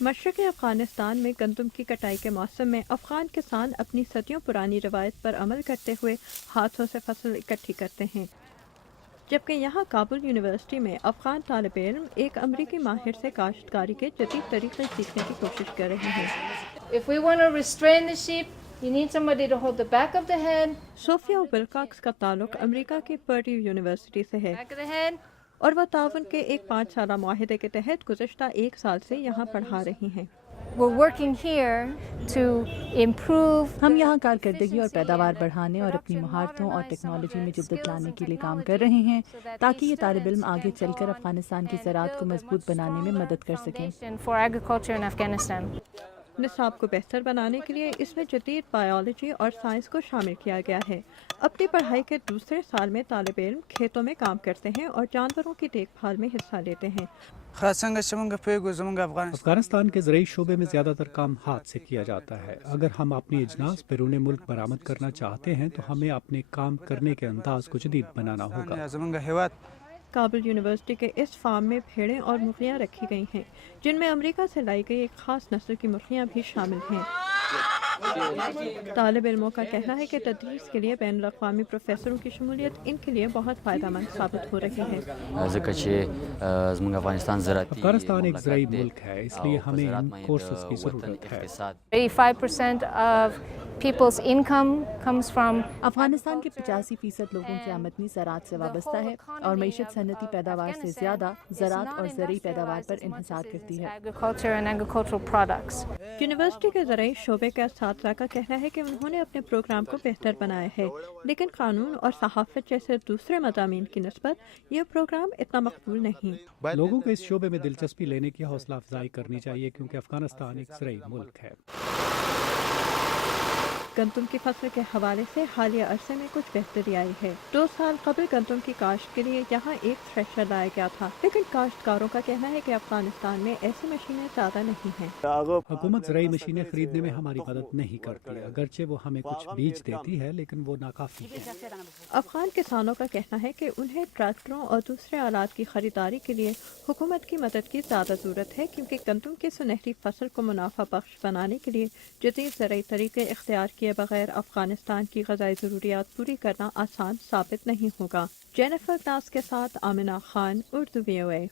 مشرقی افغانستان میں گندم کی کٹائی کے موسم میں افغان کسان اپنی صدیوں پرانی روایت پر عمل کرتے ہوئے ہاتھوں سے فصل اکٹھی کرتے ہیں، جبکہ یہاں کابل یونیورسٹی میں افغان طالب علم ایک امریکی ماہر سے کاشتکاری کے جدید طریقے سیکھنے کی کوشش کر رہے ہیں۔ If we want to restrain the sheep, you need somebody to hold the back of the head. صوفیا ولکاکس کا تعلق امریکہ کی پرڈیو یونیورسٹی سے ہے Back of the head. اور وہ تعاون کے ایک 5 سالہ معاہدے کے تحت گزشتہ 1 سال سے یہاں پڑھا رہی ہیں۔ We're working here to improve. ہم یہاں کارکردگی اور پیداوار بڑھانے اور اپنی مہارتوں اور ٹیکنالوجی میں جدت لانے کے لیے کام کر رہے ہیں تاکہ یہ طالب علم آگے چل کر افغانستان کی زراعت کو مضبوط بنانے میں مدد کر سکیں۔ For agriculture in Afghanistan. نصاب کو بہتر بنانے کے لیے اس میں جدید بائیولوجی اور سائنس کو شامل کیا گیا ہے۔ اپنی پڑھائی کے دوسرے سال میں طالب علم کھیتوں میں کام کرتے ہیں اور جانوروں کی دیکھ بھال میں حصہ لیتے ہیں۔ افغانستان کے زرعی شعبے میں زیادہ تر کام ہاتھ سے کیا جاتا ہے۔ اگر ہم اپنی اجناس بیرون ملک برآمد کرنا چاہتے ہیں تو ہمیں اپنے کام کرنے کے انداز کو جدید بنانا ہوگا۔ کابل یونیورسٹی کے اس فارم میں بھیڑیں اور مرغیاں رکھی گئی ہیں، جن میں امریکہ سے لائی گئی ایک خاص نسل کی مرغیاں بھی شامل ہیں۔ طالب علموں کا کہنا ہے کہ تدریس کے لیے بین الاقوامی پروفیسروں کی شمولیت ان کے لیے بہت فائدہ مند ثابت ہو رہی ہے۔ افغانستان ایک زرعی ملک ہے، اس لیے ہمیں ان کورسز کی ضرورت ہے۔ 85% of people's income comes from. Afghanistan کے 85% لوگوں کی آمدنی زراعت سے وابستہ ہے اور معیشت صنعتی پیداوار سے زیادہ زراعت اور زرعی پیداوار پر انحصار کرتی ہے۔ Agriculture and agricultural products. University کے زرعی شعبے کے اساتذہ کا کہنا ہے کہ انہوں نے اپنے پروگرام کو بہتر بنایا ہے، لیکن قانون اور صحافت جیسے دوسرے مضامین کی نسبت یہ پروگرام اتنا مقبول نہیں۔ لوگوں کو اس شعبے میں دلچسپی لینے کی حوصلہ افزائی کرنی چاہیے کیونکہ افغانستان ایک زرعی ملک ہے۔ گندم کی فصل کے حوالے سے حالیہ عرصے میں کچھ بہتری آئی ہے۔ 2 سال قبل گندم کی کاشت کے لیے یہاں ایک تھریشر لایا گیا تھا، لیکن کاشتکاروں کا کہنا ہے کہ افغانستان میں ایسی مشینیں زیادہ نہیں ہیں۔ حکومت زرعی مشینیں خریدنے میں ہماری مدد نہیں کرتی، اگرچہ وہ ہمیں کچھ بیج دیتی ہے لیکن وہ ناکافی ہے۔ افغان کسانوں کا کہنا ہے کہ انہیں ٹریکٹروں اور دوسرے آلات کی خریداری کے لیے حکومت کی مدد کی زیادہ ضرورت ہے، کیونکہ گندم کی سنہری فصل کو منافع بخش بنانے کے لیے جدید زرعی طریقے اختیار کیے بغیر افغانستان کی غذائی ضروریات پوری کرنا آسان ثابت نہیں ہوگا۔ جینیفر ناز کے ساتھ آمنہ خان، اردو VOA۔